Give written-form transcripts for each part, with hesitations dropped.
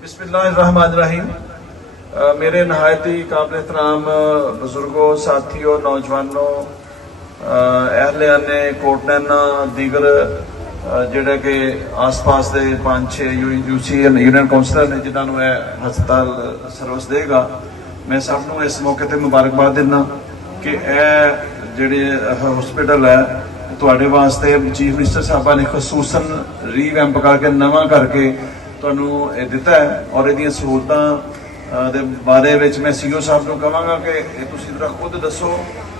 बिस्मिल्लाहिर्रहमानिर्रहीम। मेरे नहायत ही काबिल एहतराम बुजुर्गों, साथियों, नौजवानों, अहले कोटनैना दीगर ਜਿਹੜੇ ਕਿ ਆਸ-ਪਾਸ ਦੇ 5-6 यूसी यूनियन काउंसलर ने जिन्होंने यह हस्पताल सर्विस देगा, मैं सब ਨੂੰ ਇਸ ਮੌਕੇ ਤੇ ਮੁਬਾਰਕਬਾਦ ਦਿੰਦਾ ਕਿ ਇਹ ਜਿਹੜੇ ਹਸਪੀਟਲ ਹੈ ਤੁਹਾਡੇ ਵਾਸਤੇ ਚੀਫ ਮਿਨਿਸਟਰ ਸਾਹਿਬਾਂ ਨੇ ਖਸੂਸਨ ਰੀਵੈਂਪ ਕਰਕੇ ਨਵਾਂ ਕਰਕੇ ਤੁਹਾਨੂੰ ਇਹ ਦਿੱਤਾ ਹੈ। ਔਰ ਇਹਦੀਆਂ ਸਹੂਲਤਾਂ ਦੇ ਬਾਰੇ ਵਿੱਚ ਮੈਂ ਸੀਓ ਸਾਹਿਬ ਨੂੰ ਕਹਾਂਗਾ ਕਿ ਇਹ ਤੁਸੀਂ ਜਰਾ ਖੁਦ ਦੱਸੋ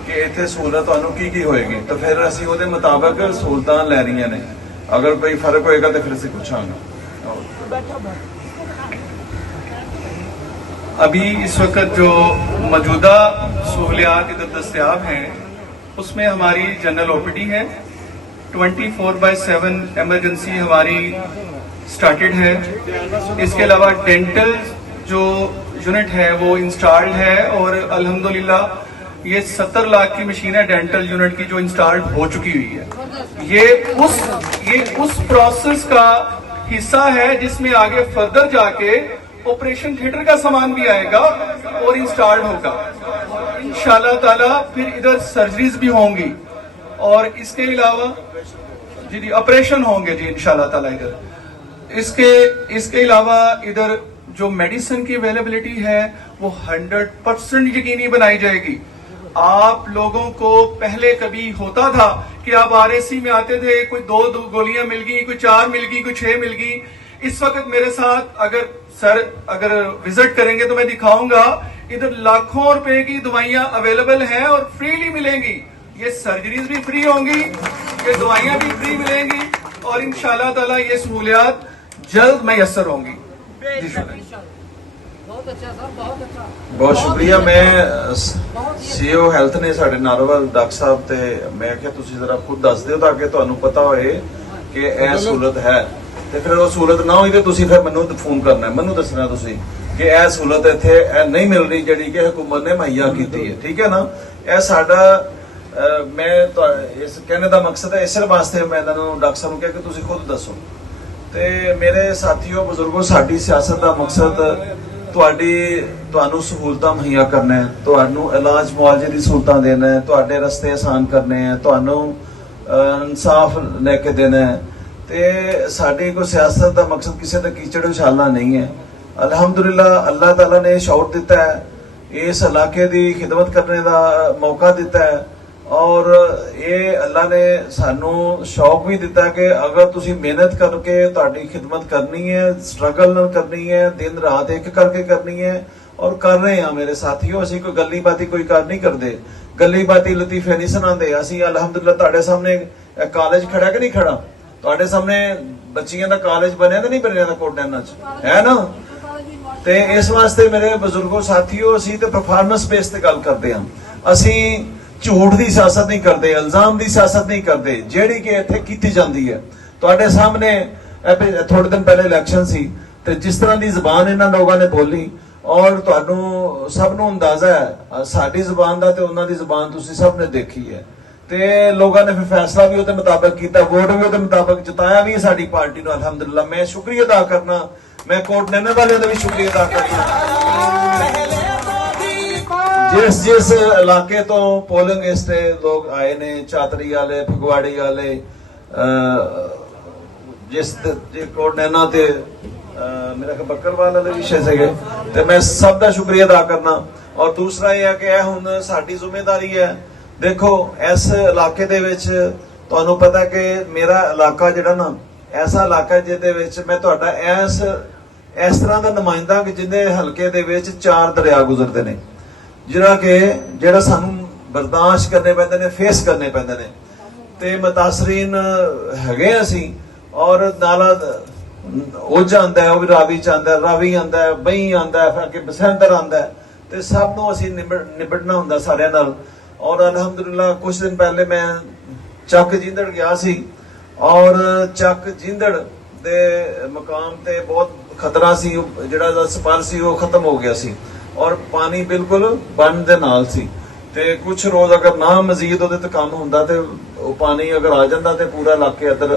ਕਿ ਇੱਥੇ ਸਹੂਲਤ ਤੁਹਾਨੂੰ ਕੀ ਹੋਏਗੀ, ਤਾਂ ਫਿਰ ਅਸੀਂ ਉਹਦੇ ਮੁਤਾਬਕ ਸਹੂਲਤਾਂ ਲੈ ਰਹੀਆਂ ਨੇ। अगर कोई फर्क होएगा तो फिर से पूछांगा। अभी इस वक्त जो मौजूदा सहूलियात इधर दस्तयाब हैं उसमें हमारी जनरल ओपीडी है, 24/7 एमरजेंसी हमारी स्टार्टेड है। इसके अलावा डेंटल जो यूनिट है वो इंस्टॉल्ड है और अल्हम्दुलिल्लाह ये 70 लाख की मशीन है डेंटल यूनिट की जो इंस्टॉल्ड हो चुकी हुई है। ये उस प्रोसेस का हिस्सा है जिसमें आगे फर्दर जाके ऑपरेशन थिएटर का सामान भी आएगा और इंस्टॉल्ड होगा इंशाल्लाह ताला। फिर इधर सर्जरीज भी होंगी और इसके अलावा जी ऑपरेशन होंगे जी इंशाल्लाह ताला इधर। इसके अलावा इधर जो मेडिसिन की अवेलेबिलिटी है वो 100% यकीनी बनाई जाएगी। आप लोगों को पहले कभी होता था कि आप आरएसी में आते थे, कोई दो गोलियां मिल गई, कोई 4 मिल गई, कोई 6 मिल गई। इस वक्त मेरे साथ अगर विजिट करेंगे तो मैं दिखाऊंगा इधर लाखों रुपए की दवाइयां अवेलेबल हैं और फ्रीली मिलेंगी। ये सर्जरीज भी फ्री होंगी, ये दवाइयां भी फ्री मिलेंगी और इंशाल्लाह ताला ये सहूलियात जल्द मैसर होंगी। बहुत शुक्रिया। मैं सीओ ਹੈਲਥ ਨੇ ਸਾਡੇ ਨਾਰੋਵਾਲ ਡਾਕਟਰ ਸਾਹਿਬ ਤੇ ਮੈਂ ਕਿਹਾ ਤੁਸੀਂ ਜ਼ਰਾ ਖੁਦ ਦੱਸ ਦਿਓ ਤਾਂ ਕਿ ਤੁਹਾਨੂੰ ਪਤਾ ਹੋਏ ਕਿ ਇਹ ਸਹੂਲਤ ਹੈ, ਤੇ ਫਿਰ ਉਹ ਸਹੂਲਤ ਨਾ ਹੋਈ ਤੇ ਤੁਸੀਂ ਫਿਰ ਮੈਨੂੰ ਫੋਨ ਕਰਨਾ, ਮੈਨੂੰ ਦੱਸਣਾ ਤੁਸੀਂ ਕਿ ਇਹ ਸਹੂਲਤ ਇੱਥੇ ਇਹ ਨਹੀਂ ਮਿਲ ਰਹੀ ਜਿਹੜੀ ਕਿ ਹਕੂਮਤ ਨੇ ਮੁਹੱਈਆ ਕੀਤੀ ਹੈ। ਠੀਕ ਹੈ ਨਾ? ਇਹ ਸਾਡਾ ਮੈਂ ਇਸ ਕਹਿਣੇ ਦਾ ਮਕਸਦ ਹੈ, ਇਸੇ ਵਾਸਤੇ ਮੈਂ ਇਹਨਾਂ ਨੂੰ ਡਾਕਟਰ ਸਾਹਿਬ ਨੂੰ ਕਿਹਾ ਕਿ ਤੁਸੀਂ ਖੁਦ ਦੱਸੋ। ਤੇ ਮੇਰੇ ਸਾਥੀਓ, ਬਜ਼ੁਰਗੋ, ਸਾਡੀ ਸਿਆਸਤ ਦਾ ਮਕਸਦ ਤੁਹਾਨੂੰ ਸਹੂਲਤਾਂ ਮੁਹੱਈਆ ਕਰਨਾ ਹੈ, ਤੁਹਾਨੂੰ ਇਲਾਜ ਮੁਆਵਜ਼ੇ ਦੀ ਸਹੂਲਤਾਂ ਦੇਣਾ ਹੈ, ਤੁਹਾਡੇ ਰਸਤੇ ਆਸਾਨ ਕਰਨੇ ਹੈ, ਤੁਹਾਨੂੰ ਇਨਸਾਫ ਲੈ ਕੇ ਦੇਣਾ ਹੈ। ਤੇ ਸਾਡੀ ਕੋਈ ਸਿਆਸਤ ਦਾ ਮਕਸਦ ਕਿਸੇ ਦਾ ਕੀਚੜ ਉਛਾਲਣਾ ਨਹੀਂ ਹੈ। ਅਲਹਮਦੁਲਿਲਾ ਅੱਲਾਹ ਤਾਲਾ ਨੇ ਸ਼ੌਕ ਦਿੱਤਾ ਹੈ, ਇਸ ਇਲਾਕੇ ਦੀ ਖਿਦਮਤ ਕਰਨ ਦਾ ਮੌਕਾ ਦਿੱਤਾ ਹੈ और ये अल्लाह ने सानू शौक भी दिता कि अगर तुसी मेहनत करके तुहाडी खिदमत करनी है, स्ट्रगल नाल करनी है, दिन रात एक करके करनी है और कर रहे हैं। मेरे साथियों, असीं कोई गल्ली बाती कोई कर नहीं करते, गल्ली बाती लतीफे नहीं सुनाते। असीं अलहमदुलिल्लाह तुहाडे सामने कॉलेज खड़ा कि नहीं खड़ा, तुहाडे सामने बच्चियां दा कॉलेज बनया तो नहीं बनया कोटनैना च, है ना? ते इस वास्ते मेरे बजुर्गो, साथियों, असीं ते परफॉर्मेंस बेस ते गल करदे हां। असीं झूठ की सियासत नहीं करते, इल्जाम की सियासत नहीं करते ਜਿਹੜੀ कि इत्थे कीती जाती है। तुहाडे सामने थोड़े दिन पहले इलैक्शन सी ते जिस तरह की जुबान इन्हां लोगों ने बोली और तुहानू सब नू अंदाजा है साडी जुबान दा ते उन्हां दी जुबान तुसीं सब ने देखी है। ते लोगों ने फिर फैसला भी उहदे मुताबिक कीता, वोट भी उहदे मुताबिक जिताया भी साडी पार्टी नू। अल्हम्दुलिल्लाह मैं शुक्रिया अदा करना, मैं कोटनैना वालियां दा भी शुक्रिया अदा करना। जिस इलाके तो पोलिंग इसते लोग आए ने, चातरी वाले, फगवाड़ी वाले, जिस कोटनैना ते मेरा बकरवाल वाले विषय से गए, तो मैं सब का शुक्रिया अदा करना। और दूसरा यह है कि यह हुण साडी जिम्मेदारी है। देखो इस इलाके दे विच तुहानू पता कि मेरा इलाका जिहड़ा ना ऐसा इलाका है जिहदे विच मैं तुहाडा इस तरह का नुमाइंदा कि जिहदे हलके दे विच 4 दरिया गुजरते ने, ਜਿਹੜਾ ਸਾਨੂੰ ਬਰਦਾਸ਼ਤ ਕਰਨੇ ਪੈਂਦੇ ਨੇ, ਫੇਸ ਕਰਨੇ ਪੈਂਦੇ ਨੇ। ਤੇ ਮਤਾਸਰੀਨ ਹੈਗੇ ਅਸੀਂ ਔਰ ਨਾਲਾ ਉਹ ਆਂਦਾ ਹੈ, ਉਹ ਵੀ ਰਾਵੀ ਚ ਆਂਦਾ, ਰਾਵੀ ਆਂਦਾ, ਬਈ ਆਂਦਾ, ਫਿਰ ਅੱਗੇ ਬਸੰਤਰ ਆਂਦਾ, ਤੇ ਸਭ ਨੂੰ ਅਸੀਂ ਨਿਬੜਨਾ ਹੁੰਦਾ ਸਾਰਿਆਂ ਨਾਲ। ਔਰ ਅਲਹਮਦੁਲਿਲਾ ਕੁਝ ਦਿਨ ਪਹਿਲੇ ਮੈਂ ਚੱਕ ਜਿੰਦੜ ਗਿਆ ਸੀ ਔਰ ਚੱਕ ਜਿੰਦੜ ਦੇ ਮਕਾਮ ਤੇ ਬਹੁਤ ਖਤਰਾ ਸੀ, ਜਿਹੜਾ ਸਪਰ ਸੀ ਉਹ ਖਤਮ ਹੋ ਗਿਆ ਸੀ और पानी बिल्कुल बन दे नाल सी। ते कुछ रोज अगर ना मजीद ਉਹਦੇ ਤੇ ਕੰਮ ਹੁੰਦਾ ਤੇ ਉਹ ਪਾਣੀ ਅਗਰ ਆ ਜਾਂਦਾ ਤੇ ਪੂਰਾ ਇਲਾਕੇ ਅੰਦਰ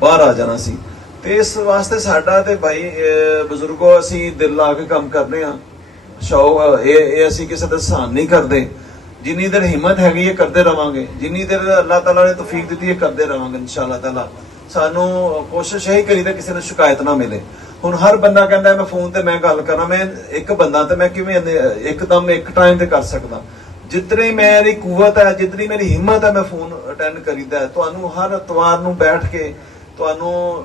ਬਾਹਰ ਆ ਜਾਣਾ ਸੀ। ਤੇ ਇਸ ਵਾਸਤੇ ਸਾਡਾ ਤੇ ਭਾਈ ਬਜ਼ੁਰਗੋ ਅਸੀਂ ਦਿਲ ਲਾ ਕੇ ਕੰਮ ਕਰਨੇ ਆ। ਸ਼ੌਕ ਇਹ ਅਸੀਂ ਕਿਸੇ ਦਾ ਸਹਾਨ ਨਹੀਂ ਕਰਦੇ। ਜਿੰਨੀ ਦੇਰ ਹਿੰਮਤ ਹੈਗੀ ਹੈ ਕਰਦੇ ਰਵਾਂਗੇ, ਜਿੰਨੀ ਦੇਰ ਅੱਲਾਹ ਤਾਲਾ ਨੇ ਤੌਫੀਕ ਦਿੱਤੀ ਹੈ ਕਰਦੇ ਰਵਾਂਗੇ ਇਨਸ਼ਾਅੱਲਾਹ ਤਾਲਾ। ਸਾਨੂੰ ਕੋਸ਼ਿਸ਼ ਇਹੀ ਕਰੀਦਾ ਕਿਸੇ ਨੂੰ ਸ਼ਿਕਾਇਤ ਨਾ ਮਿਲੇ। ਹੁਣ ਹਰ ਬੰਦਾ ਕਹਿੰਦਾ ਮੈਂ ਫੋਨ ਤੇ ਮੈਂ ਗੱਲ ਕਰਾਂ, ਮੈਂ ਇੱਕ ਬੰਦਾ ਤੇ ਮੈਂ ਕਿਵੇਂ ਇੱਕਦਮ ਇੱਕ ਟਾਈਮ ਤੇ ਕਰ ਸਕਦਾ। ਜਿਤਨੀ ਮੇਰੀ ਕੂਵਤ ਹੈ, ਜਿਤਨੀ ਮੇਰੀ ਹਿੰਮਤ ਹੈ, ਮੈਂ ਫੋਨ ਅਟੈਂਡ ਕਰੀਦਾ ਹੈ। ਤੁਹਾਨੂੰ ਹਰ ਇਤਵਾਰ ਨੂੰ ਬੈਠ ਕੇ ਤੁਹਾਨੂੰ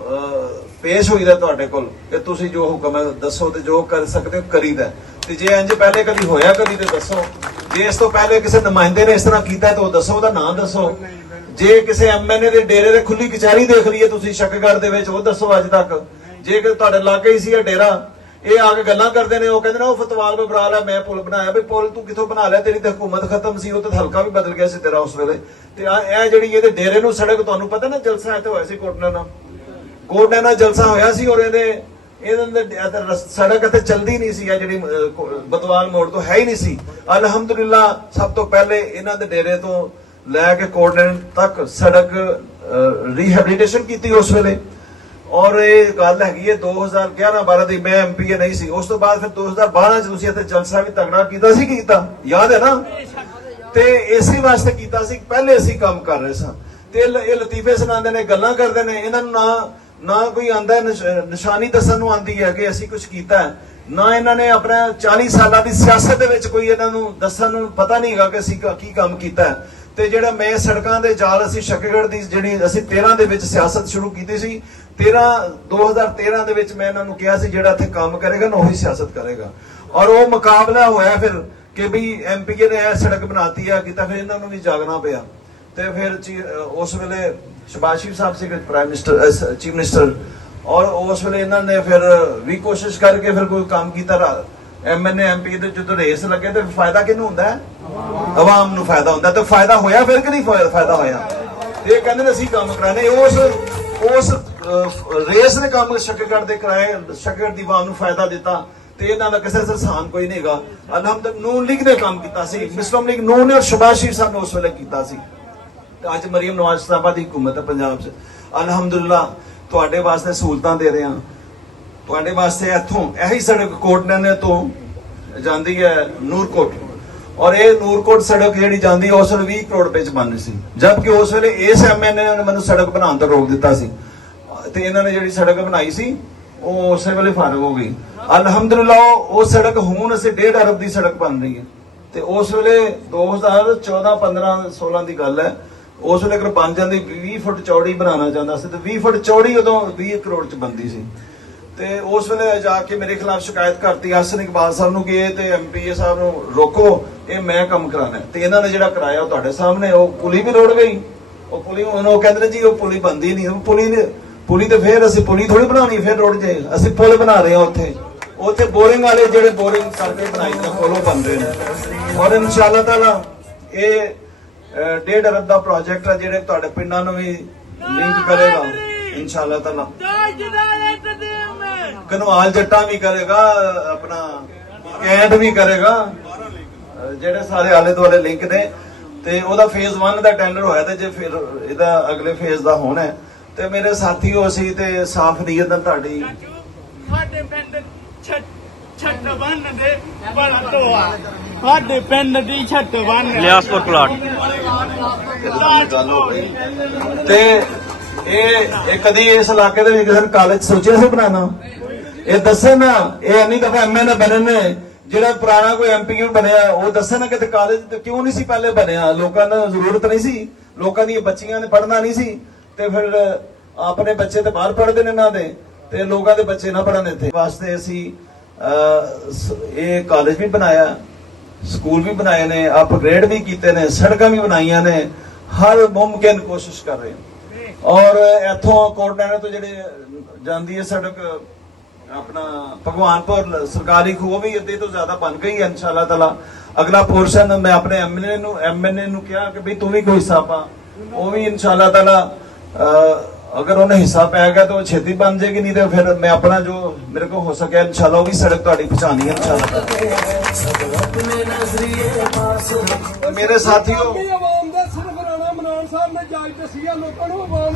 ਪੇਸ਼ ਹੋਈਦਾ ਤੁਹਾਡੇ ਕੋਲ ਕਿ ਤੁਸੀਂ ਜੋ ਹੁਕਮ ਹੈ ਦੱਸੋ ਤੇ ਜੋ ਕਰ ਸਕਦੇ ਹੋ ਕਰੀਦਾ। ਤੇ ਜੇ ਇੰਜ ਪਹਿਲੇ ਕਦੀ ਹੋਇਆ ਕਦੀ ਤੇ ਦੱਸੋ। ਜੇ ਇਸ ਤੋਂ ਪਹਿਲੇ ਕਿਸੇ ਨੁਮਾਇੰਦੇ ਨੇ ਇਸ ਤਰ੍ਹਾਂ ਕੀਤਾ ਤਾਂ ਉਹ ਦੱਸੋ, ਉਹਦਾ ਨਾਂ ਦੱਸੋ। ਜੇ ਕਿਸੇ ਐਮਐਨਏ ਦੇ ਡੇਰੇ ਦੇ ਖੁੱਲੀ ਕਚਹਿਰੀ ਦੇਖ ਲਈਏ ਤੁਸੀਂ ਸ਼ੱਕਰਗੜ੍ਹ ਦੇ ਵਿੱਚ, ਉਹ ਦੱਸੋ ਅੱਜ ਤੱਕ। ਜੇ ਤੁਹਾਡੇ ਲਾਗੇ ਹੀ ਸੀ ਇਹ ਡੇਰਾ, ਇਹ ਆ ਕੇ ਗੱਲਾਂ ਕਰਦੇ ਨੇ, ਉਹ ਕਹਿੰਦੇ ਨੇ ਉਹ ਫਤਵਾਲ ਬਬਰਾਲ ਹੈ, ਮੈਂ ਪੁਲ ਬਣਾਇਆ। ਬਈ ਪੁਲ ਤੂੰ ਕਿੱਥੋਂ ਬਣਾ ਲਿਆ? ਤੇਰੀ ਤਾਂ ਹਕੂਮਤ ਖਤਮ ਸੀ, ਉਹ ਤਾਂ ਹਲਕਾ ਵੀ ਬਦਲ ਗਿਆ ਸੀ ਤੇਰਾ ਉਸ ਵੇਲੇ। ਤੇ ਇਹ ਜਿਹੜੀ ਇਹਦੇ ਡੇਰੇ ਨੂੰ ਸੜਕ, ਤੁਹਾਨੂੰ ਪਤਾ ਨਾ ਜਲਸਾ ਇੱਥੇ ਹੋਇਆ ਸੀ ਕੋਟਨਾ ਨਾਲ ਜਲਸਾ ਹੋਇਆ ਸੀ। ਔਰ ਇਹਦੇ ਸੜਕ ਇੱਥੇ ਚਲਦੀ ਨਹੀਂ ਸੀ, ਇਹ ਜਿਹੜੀ ਬਤਵਾਲ ਮੋੜ ਤੋਂ ਹੈ ਹੀ ਨਹੀਂ ਸੀ। ਅਲਹਮਦੁਲਿਲਾ ਸਭ ਤੋਂ ਪਹਿਲੇ ਇਹਨਾਂ ਦੇ ਡੇਰੇ ਤੋਂ ਲੈ ਕੇ ਕੋਟਨਾ ਤੱਕ ਸੜਕ ਰੀਹੈਬਿਲਿਟੇਸ਼ਨ ਕੀਤੀ ਉਸ ਵੇਲੇ। ਔਰ ਇਹ ਗੱਲ ਹੈਗੀ ਹੈ 2011-12 ਦੀ, ਮੈਂ ਐਮਪੀਏ ਨਹੀਂ ਸੀ। ਉਸ ਤੋਂ ਬਾਅਦ ਫਿਰ 2012 ਚ ਤੁਸੀਂ ਇੱਥੇ ਜਲਸਾ ਵੀ ਤਗੜਾ ਕੀਤਾ ਯਾਦ ਹੈ ਨਾ? ਤੇ ਇਸੇ ਵਾਸਤੇ ਕੀਤਾ ਸੀ, ਪਹਿਲੇ ਅਸੀਂ ਕੰਮ ਕਰ ਰਹੇ ਸਾਂ। ਤੇ ਇਹ ਲਤੀਫੇ ਸੁਣਾਉਂਦੇ ਨੇ, ਗੱਲਾਂ ਕਰਦੇ ਨੇ। ਇਹਨਾਂ ਨੂੰ ਨਾ ਕੋਈ ਆਂਦਾ ਨਿਸ਼ਾਨੀ ਦੱਸਣ ਨੂੰ ਆਂਦੀ ਹੈ ਕਿ ਅਸੀਂ ਕੁਝ ਕੀਤਾ ਹੈ, ਨਾ ਇਹਨਾਂ ਨੇ ਆਪਣਾ 40 ਸਾਲਾਂ ਦੀ ਸਿਆਸਤ ਦੇ ਵਿੱਚ ਕੋਈ ਇਹਨਾਂ ਨੂੰ ਦੱਸਣ ਨੂੰ ਪਤਾ ਨਹੀਂ ਹੈਗਾ ਕਿ ਅਸੀਂ ਕੀ ਕੰਮ ਕੀਤਾ ਹੈ। ਤੇ ਜਿਹੜਾ ਮੈਂ ਸੜਕਾਂ ਦੇ ਜਾਲ ਅਸੀਂ ਸ਼ੱਕਰਗੜ੍ਹ ਦੀ ਜਿਹੜੀ ਅਸੀਂ 13 ਦੇ ਵਿੱਚ ਸਿਆਸਤ ਸ਼ੁਰੂ ਕੀਤੀ ਸੀ, 2013 ਦੇ ਵਿੱਚ ਮੈਂ ਇਹਨਾਂ ਨੂੰ ਕਿਹਾ ਸੀ ਜਿਹੜਾ ਇੱਥੇ ਕੰਮ ਕਰੇਗਾ ਨਾ ਉਹੀ ਸਿਆਸਤ ਕਰੇਗਾ। ਔਰ ਉਹ ਮੁਕਾਬਲਾ ਹੋਇਆ ਫਿਰ ਕਿ ਵੀ ਐਮਪੀਏ ਨੇ ਇਹ ਸੜਕ ਬਣਾਤੀ ਆ ਕੀਤਾ, ਫਿਰ ਇਹਨਾਂ ਨੂੰ ਵੀ ਜਾਗਣਾ ਪਿਆ। ਤੇ ਫਿਰ ਉਸ ਵੇਲੇ ਸ਼ਹਿਬਾਜ਼ ਸ਼ਰੀਫ ਸਾਹਿਬ ਸੀਗੇ ਪ੍ਰਾਈਮ ਮਿਨਿਸਟਰ, ਚੀਫ ਮਿਨਿਸਟਰ। ਔਰ ਉਸ ਵੇਲੇ ਇਹਨਾਂ ਨੇ ਫਿਰ ਵੀ ਕੋਸ਼ਿਸ਼ ਕਰਕੇ ਫਿਰ ਕੋਈ ਕੰਮ ਕੀਤਾ। ਐਮਐਨਏ ਐਮਪੀ ਦੇ ਜਦੋਂ ਰੇਸ ਲੱਗੇ ਤੇ ਫਾਇਦਾ ਕਿਹਨੂੰ ਹੁੰਦਾ ਹੈ? ਆਵਾਮ ਨੂੰ ਫਾਇਦਾ ਹੁੰਦਾ। ਤੇ ਫਾਇਦਾ ਹੋਇਆ ਫਿਰ ਕਿ ਨਹੀਂ ਫਾਇਦਾ ਹੋਇਆ? ਇਹ ਕਹਿੰਦੇ ਨੇ ਅਸੀਂ ਕੰਮ ਕਰਾਣੇ। ਉਸ ਰੇਸ ਨੇ ਕੰਮ ਸ਼ੱਕਰਗੜ੍ਹ ਦੇ ਕਰਾਏ, ਸ਼ੱਕਰਗੜ੍ਹ ਦੀ ਆਵਾਮ ਨੂੰ ਫਾਇਦਾ ਦਿੱਤਾ। ਤੇ ਇਹਨਾਂ ਦਾ ਕਿਸੇ ਸਹਾਨ ਕੋਈ ਨਹੀਂ ਹੈਗਾ। ਅਲਹਮਦੁਲਿਲਾ ਨੂਨ ਲੀਗ ਨੇ ਕੰਮ ਕੀਤਾ ਸੀ, ਮੁਸਲਿਮ ਲੀਗ ਨੂਨ ਨੇ ਔਰ ਸ਼ਹਿਬਾਜ਼ ਸ਼ਰੀਫ ਸਾਹਿਬ ਨੇ ਉਸ ਵੇਲੇ ਕੀਤਾ ਸੀ। ਅੱਜ ਮਰੀਮ ਨਵਾਜ਼ ਸਾਹਿਬਾ ਦੀ ਹਕੂਮਤ ਹੈ ਪੰਜਾਬ 'ਚ। ਅਲਹਮਦੁਲਿਲਾ ਤੁਹਾਡੇ ਵਾਸਤੇ ਸਹੂਲਤਾਂ ਦੇ ਰਹੇ ਹਾਂ। ਤੁਹਾਡੇ ਵਾਸਤੇ ਇੱਥੋਂ ਇਹੀ ਸੜਕ ਕੋਟਨਾ ਤੋਂ ਜਾਂਦੀ ਹੈ ਨੂਰਕੋਟ। ਔਰ ਇਹ ਨੂਰਕੋਟ ਸੜਕ ਜਿਹੜੀ ਜਾਂਦੀ ਹੈ ਉਸ ਵੇਲੇ 20 ਕਰੋੜ ਰੁਪਏ 'ਚ ਬਣਨੀ ਸੀ, ਜਦਕਿ ਉਸ ਵੇਲੇ ਇਸ ਐਮਐਨਏ ਨੇ ਮੈਨੂੰ ਸੜਕ ਬਣਾਉਣ ਤੋਂ ਰੋਕ ਦਿੱਤਾ ਸੀ। ਤੇ ਇਹਨਾਂ ਨੇ ਜਿਹੜੀ ਸੜਕ ਬਣਾਈ ਸੀ ਉਹ ਉਸੇ ਵੇਲੇ ਫਾਰਗ ਹੋ ਗਈ। ਅਲਹਮਦੁਲਿਲਾ ਉਹ ਸੜਕ ਹੁਣ ਅਸੀਂ 1.5 ਅਰਬ ਦੀ ਸੜਕ ਬਣ ਰਹੀ ਹੈ। ਤੇ ਉਸ ਵੇਲੇ 2014, 15, 16 ਦੀ ਗੱਲ ਹੈ। ਉਸ ਵੇਲੇ ਅਗਰ ਬਣ ਜਾਂਦੀ 20 ਫੁੱਟ ਚੌੜੀ ਬਣਾਉਣਾ ਚਾਹੁੰਦਾ ਸੀ ਤੇ 20 ਫੁੱਟ ਚੌੜੀ ਉਦੋਂ 20 ਕਰੋੜ 'ਚ ਬਣਦੀ ਸੀ। ਤੇ ਉਸ ਵੇਲੇ ਜਾ ਕੇ ਮੇਰੇ ਖਿਲਾਫ ਸ਼ਿਕਾਇਤ ਕਰਤੀ ਹਸਨ ਇਕਬਾਲ ਸਾਹਿਬ ਨੂੰ ਕਿ ਇਹ ਤੇ ਐਮਪੀਏ ਸਾਹਿਬ ਨੂੰ ਰੋਕੋ, ਇਹ ਮੈਂ ਕੰਮ ਕਰਾਣਾ। ਤੇ ਇਹਨਾਂ ਨੇ ਜਿਹੜਾ ਕਰਾਇਆ ਉਹ ਤੁਹਾਡੇ ਸਾਹਮਣੇ, ਉਹ ਪੁਲੀ ਵੀ ਰੋੜ ਗਈ। ਉਹ ਪੁਲੀ ਹੁਣ ਉਹ ਕਹਿੰਦੇ ਨੇ ਜੀ ਉਹ ਪੁਲੀ ਬਣਦੀ ਨਹੀਂ। ਉਹ ਪੁਲੀ ਤੇ ਫਿਰ ਅਸੀਂ ਪੁਲੀ ਥੋੜੀ ਬਣਾਉਣੀ ਫਿਰ ਰੋੜ ਜਾਏ। ਅਸੀਂ ਪੁਲ ਬਣਾ ਰਹੇ ਹਾਂ ਉੱਥੇ ਬੋਰਿੰਗ ਵਾਲੇ ਜਿਹੜੇ ਬੋਰਿੰਗ ਕਰਕੇ ਬਣਾਈ ਨੇ ਪੁਲ ਉਹ ਬਣ ਰਹੇ ਨੇ। ਔਰ ਇਨਸ਼ਾਅੱਲਾ ਤਾਲਾ ਇਹ 1.5 ਅਰਬ ਦਾ ਪ੍ਰੋਜੈਕਟ ਹੈ ਜਿਹੜੇ ਤੁਹਾਡੇ ਪਿੰਡਾਂ ਨੂੰ ਵੀ ਲਿੰਕ ਕਰੇਗਾ ਇਨਸ਼ਾਅੱਲਾ ਤਾਲਾ। ਕਨਵਾਲ ਜੱਟਾਂ ਵੀ ਕਰੇਗਾ, ਆਪਣਾ ਕੈਂਟ ਵੀ ਕਰੇਗਾ, ਜਿਹੜੇ ਸਾਰੇ ਆਲੇ ਦੁਆਲੇ ਲਿੰਕ ਨੇ। ਤੇ ਉਹਦਾ ਫੇਜ਼ 1 ਦਾ ਟੈਂਡਰ ਹੋਇਆ ਤੇ ਜੇ ਫਿਰ ਇਹਦਾ ਅਗਲੇ ਫੇਜ਼ ਦਾ ਹੋਣਾ ਹੈ। ਤੇ ਮੇਰੇ ਸਾਥੀ ਹੋ ਸੀ ਤੇ ਸਾਫ਼ ਨੀਅਤ ਨਾਲ ਤੁਹਾਡੀ ਸਾਡੇ ਪਿੰਡ ਛੱਟ ਬੰਨ ਦੇ ਬੜਾ ਟੋਆ, ਸਾਡੇ ਪਿੰਡ ਦੀ ਛੱਟ ਬੰਨ ਲਿਆਸਪੁਰ ਪਲਾਟ ਗੱਲ ਹੋ ਗਈ। ਤੇ ਇਹ ਕਦੀ ਇਸ ਇਲਾਕੇ ਦੇ ਵਿੱਚ ਕਿਸੇ ਕਾਲਜ ਸੋਚਿਆ ਸੀ ਬਣਾਉਣਾ? ਇਹ ਦੱਸੇ ਨਾ, ਇਹ ਨਹੀਂ ਦਫਾ ਐਮਐਨਏ ਬਣੇ ਨੇ, ਜਿਹੜਾ ਪੁਰਾਣਾ ਕੋਈ ਐਮਪੀ ਬਣਿਆ ਉਹ ਦੱਸੇ ਨਾ ਕਿ ਕਾਲਜ ਕਿਉਂ ਨਹੀਂ ਸੀ ਪਹਿਲੇ ਬਣਿਆ। ਲੋਕਾਂ ਨੂੰ ਜ਼ਰੂਰਤ ਨਹੀਂ ਸੀ, ਲੋਕਾਂ ਦੀਆਂ ਬੱਚੀਆਂ ਨੇ ਪੜ੍ਹਨਾ ਨਹੀਂ ਸੀ। ਤੇ ਫਿਰ ਆਪਣੇ ਬੱਚੇ ਤੇ ਬਾਹਰ ਪੜ੍ਹਦੇ ਨੇ ਇਹਨਾਂ ਦੇ, ਤੇ ਲੋਕਾਂ ਦੇ ਬੱਚੇ ਨਾ ਪੜ੍ਹਨ ਇੱਥੇ। ਵਾਸਤੇ ਅਸੀਂ ਇਹ ਕਾਲਜ ਵੀ ਬਣਾਇਆ, ਸਕੂਲ ਵੀ ਬਣਾਏ ਨੇ, ਅਪਗ੍ਰੇਡ ਵੀ ਕੀਤੇ ਨੇ, ਸੜਕਾਂ ਵੀ ਬਣਾਈਆਂ ਨੇ, ਹਰ ਮੁਮਕਿਨ ਕੋਸ਼ਿਸ਼ ਕਰ ਰਹੇ। ਔਰ ਇੱਥੋਂ ਕੋਟਨਾ ਤੋਂ ਜਿਹੜੇ ਜਾਂਦੀ ਹੈ ਸੜਕ ਆਪਣਾ ਭਗਵਾਨਪੁਰ ਸਰਕਾਰੀ ਖੂਹ, ਉਹ ਵੀ ਅੱਧੇ ਤੋਂ ਜ਼ਿਆਦਾ ਬਣ ਗਈ ਹੈ ਇਨਸ਼ਾਅੱਲਾ ਤਾਲਾ। ਅਗਲਾ ਪੋਰਸ਼ਨ ਮੈਂ ਆਪਣੇ ਐਮਐਨਏ ਨੂੰ ਕਿਹਾ ਕਿ ਵੀ ਤੂੰ ਵੀ ਕੋਈ ਹਿੱਸਾ ਪਾ, ਉਹ ਵੀ ਇਨਸ਼ਾਅੱਲਾ ਤਾਲਾ ਅਗਰ ਉਹਨੇ ਹਿੱਸਾ ਪੈ ਗਿਆ ਤਾਂ ਛੇਤੀ ਬਣ ਜਾਏਗੀ, ਨਹੀਂ ਤੇ ਫਿਰ ਮੈਂ ਆਪਣਾ ਜੋ ਮੇਰੇ ਕੋਲ ਹੋ ਸਕਿਆ ਇਨਸ਼ਾਅੱਲਾ ਉਹ ਵੀ ਸੜਕ ਤੁਹਾਡੀ ਪਹੁੰਚਾਣੀ ਹੈ ਇਨਸ਼ਾਅੱਲਾ। ਮੇਰੇ ਸਾਥੀਓ ਆਵਾਮ ਦਾ ਸਰਵਰਾਣਾ ਮਨਾਨ ਸਾਹਿਬ ਨੇ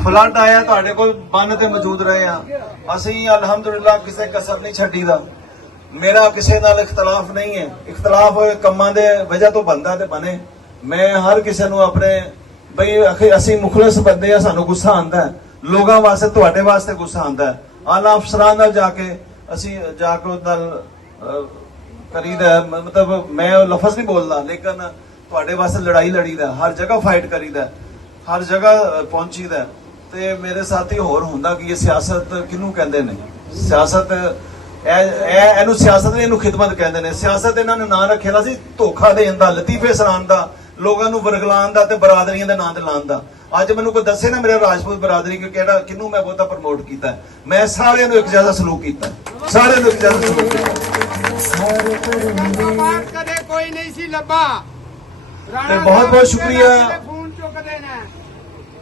ਫਲੱਡ ਆਇਆ ਤੁਹਾਡੇ ਕੋਲ ਬੰਨ ਤੇ ਮੌਜੂਦ ਰਹੇ ਆ। ਅਸੀਂ ਅਲਹਮਦੁਲਿਲਾ ਕਿਸੇ ਕਸਰ ਨਹੀਂ ਛੱਡੀਦਾ। ਮੇਰਾ ਕਿਸੇ ਨਾਲ ਇਖਤਲਾਫ ਨਹੀਂ ਹੈ। ਇਖਤਲਾਫ ਕੰਮਾਂ ਦੇ ਵਜ੍ਹਾ ਤੋਂ ਬੰਦਾ ਤੇ ਬਣੇ। ਮੈਂ ਹਰ ਕਿਸੇ ਨੂੰ ਆਪਣੇ ਬਈ ਅਸੀਂ ਮੁਖਲਸ ਬੰਦੇ ਆ, ਸਾਨੂੰ ਗੁੱਸਾ ਆਉਂਦਾ ਹੈ ਲੋਕਾਂ ਵਾਸਤੇ, ਤੁਹਾਡੇ ਵਾਸਤੇ ਗੁੱਸਾ ਆਉਂਦਾ ਹੈ। ਆਲਾ ਅਫਸਰਾਂ ਨਾਲ ਜਾ ਕੇ ਅਸੀਂ ਜਾ ਕੇ ਉਹਦੇ ਨਾਲ ਕਰੀਦਾ, ਮਤਲਬ ਮੈਂ ਉਹ ਲਫ਼ਜ਼ ਨਹੀਂ ਬੋਲਦਾ, ਲੇਕਿਨ ਤੁਹਾਡੇ ਵਾਸਤੇ ਲੜਾਈ ਲੜੀਦਾ, ਹਰ ਜਗ੍ਹਾ ਫਾਈਟ ਕਰੀਦਾ, ਹਰ ਜਗ੍ਹਾ ਪਹੁੰਚੀਦਾ। ਤੇ ਮੇਰੇ ਸਾਥੀ ਹੋਰ ਹੁੰਦਾ ਕਿ ਇਹ ਸਿਆਸਤ ਕਿਹਨੂੰ ਕਹਿੰਦੇ ਨੇ? ਸਿਆਸਤ ਇਹਨੂੰ ਸਿਆਸਤ ਨਹੀਂ, ਇਹਨੂੰ ਖਿਦਮਤ ਕਹਿੰਦੇ ਨੇ। ਸਿਆਸਤ ਇਹਨਾਂ ਨੇ ਨਾਂ ਰੱਖਿਆ ਸੀ ਧੋਖਾ ਦੇਣ ਦਾ, ਲਤੀਫੇ ਸੁਣਾਉਣ ਦਾ, ਲੋਕਾਂ ਨੂੰ ਵਰਗਲਾਉਣ ਦਾ ਤੇ ਬਰਾਦਰੀਆਂ ਦੇ ਨਾਂ ਤੇ ਲਾਉਣ ਦਾ। ਅੱਜ ਮੈਨੂੰ ਕੋਈ ਦੱਸੇ ਨਾ ਮੇਰੇ ਰਾਜਪੂਤ ਬਰਾਦਰੀ ਕਿ ਕਿਹੜਾ ਕਿਹਨੂੰ ਮੈਂ ਬਹੁਤਾ ਪ੍ਰਮੋਟ ਕੀਤਾ। ਮੈਂ ਸਾਰਿਆਂ ਨੂੰ ਇੱਕ ਜਿਹਾ ਸਲੂਕ ਕੀਤਾ, ਸਾਰਿਆਂ ਨੂੰ ਇੱਕ ਜਿਹਾ ਸਲੂਕ ਕੀਤਾ। ਕਦੇ ਕੋਈ ਨਹੀਂ ਸੀ ਲੱਭਾ। ਤੇ ਬਹੁਤ ਬਹੁਤ ਸ਼ੁਕਰੀਆ। ਫੋਨ ਚੁੱਕਦੇ ਨੇ,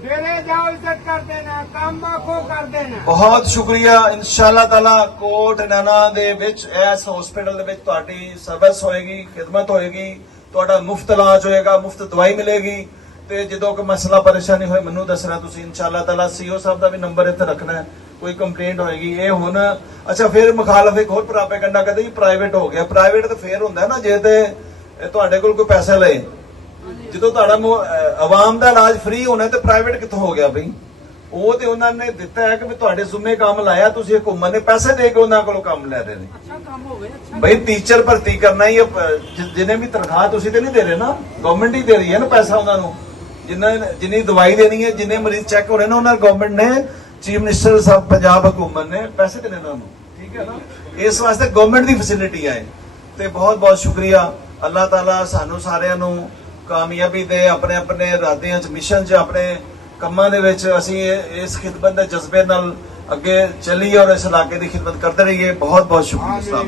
ਡੇਰੇ ਜਾਓ ਇੱਜ਼ਤ ਕਰਦੇ ਨੇ, ਕੰਮ ਆਖੋ ਕਰਦੇ ਨੇ। ਬਹੁਤ ਸ਼ੁਕਰੀਆ। ਇਨਸ਼ਾਅੱਲਾ ਤਾਲਾ ਕੋਟ ਨੈਣਾ ਦੇ ਵਿੱਚ ਇਸ ਹਸਪੀਟਲ ਦੇ ਵਿੱਚ ਤੁਹਾਡੀ ਸਰਵਿਸ ਹੋਏਗੀ, ਖਿਦਮਤ ਹੋਏਗੀ, ਤੁਹਾਡਾ ਮੁਫਤ ਇਲਾਜ ਹੋਏਗਾ, ਮੁਫਤ ਦਵਾਈ ਮਿਲੇਗੀ। ਤੇ ਜਦੋਂ ਕੋਈ ਮਸਲਾ ਪਰੇਸ਼ਾਨੀ ਹੋਏ ਮੈਨੂੰ ਦੱਸਣਾ ਤੁਸੀਂ। ਇਨਸ਼ਾਅੱਲਾ ਤਾਲਾ ਸੀਓ ਸਾਹਿਬ ਦਾ ਵੀ ਨੰਬਰ ਇੱਥੇ ਰੱਖਣਾ ਹੈ, ਕੋਈ ਕੰਪਲੇਂਟ ਹੋਏਗੀ। ਇਹ ਹੁਣ ਅੱਛਾ ਫਿਰ ਮੁਖਾਲਫ ਇੱਕ ਹੋਰ ਪ੍ਰਾਪੇਗੰਡਾ ਕਹਿੰਦੇ ਜੀ ਪ੍ਰਾਈਵੇਟ ਹੋ ਗਿਆ। ਪ੍ਰਾਈਵੇਟ ਤਾਂ ਫੇਰ ਹੁੰਦਾ ਨਾ ਜੇ ਤੇ ਤੁਹਾਡੇ ਕੋਲ ਕੋਈ ਪੈਸੇ ਲਏ। ਜਦੋਂ ਤੁਹਾਡਾ ਆਵਾਮ ਦਾ ਇਲਾਜ ਫ੍ਰੀ ਹੋਣਾ ਤੇ ਪ੍ਰਾਈਵੇਟ ਕਿੱਥੋਂ ਹੋ ਗਿਆ ਬਈ? ਉਹ ਤੇ ਉਹਨਾਂ ਨੇ ਦਿੱਤਾ ਹੈ ਕਿ ਵੀ ਤੁਹਾਡੇ ਜ਼ਿੰਮੇ ਕੰਮ ਲਾਇਆ, ਤੁਸੀਂ ਹੁਕੂਮਤ ਨੇ ਪੈਸੇ ਦੇ ਕੇ ਉਹਨਾਂ ਕੋਲੋਂ ਕੰਮ ਲੈ ਰਹੇ ਨੇ। ਬਈ ਟੀਚਰ ਭਰਤੀ ਕਰਨਾ ਹੀ ਜਿਹਨੇ ਵੀ ਤਨਖਾਹ ਤੁਸੀਂ ਤੇ ਨਹੀਂ ਦੇ ਰਹੇ ਨਾ, ਗਵਰਨਮੈਂਟ ਹੀ ਦੇ ਰਹੀ ਹੈ ਨਾ ਪੈਸਾ ਉਹਨਾਂ ਨੂੰ। ਜਿੰਨੀ ਦਵਾਈ ਦੇਣੀ ਹੈ, ਜਿੰਨੇ ਮਰੀਜ਼ ਚੈੱਕ ਹੋ ਰਹੇ ਨੇ, ਉਹਨਾਂ ਗਵਰਨਮੈਂਟ ਨੇ, ਚੀਫ ਮਿਨਿਸਟਰ ਸਾਹਿਬ ਪੰਜਾਬ ਹੁਕੂਮਤ ਨੇ ਪੈਸੇ ਦੇਣੇ ਉਹਨਾਂ ਨੂੰ, ਠੀਕ ਹੈ ਨਾ। ਇਸ ਵਾਸਤੇ ਗਵਰਨਮੈਂਟ ਦੀ ਫੈਸਿਲਿਟੀ ਹੈ। ਤੇ ਬਹੁਤ ਬਹੁਤ ਸ਼ੁਕਰੀਆ। ਅੱਲਾਹ ਤਾਲਾ ਸਾਨੂੰ ਸਾਰਿਆਂ ਨੂੰ ਕਾਮਯਾਬੀ ਦੇ, ਆਪਣੇ ਆਪਣੇ ਇਰਾਦਿਆਂ 'ਚ, ਮਿਸ਼ਨ 'ਚ, ਆਪਣੇ ਕੰਮਾਂ ਦੇ ਵਿੱਚ ਅਸੀਂ ਇਸ ਖਿਦਮਤ ਦੇ ਜਜ਼ਬੇ ਨਾਲ ਅੱਗੇ ਚੱਲੀਏ ਔਰ ਇਸ ਇਲਾਕੇ ਦੀ ਖਿਦਮਤ ਕਰਦੇ ਰਹੀਏ। ਬਹੁਤ ਬਹੁਤ ਸ਼ੁਕਰੀਆ।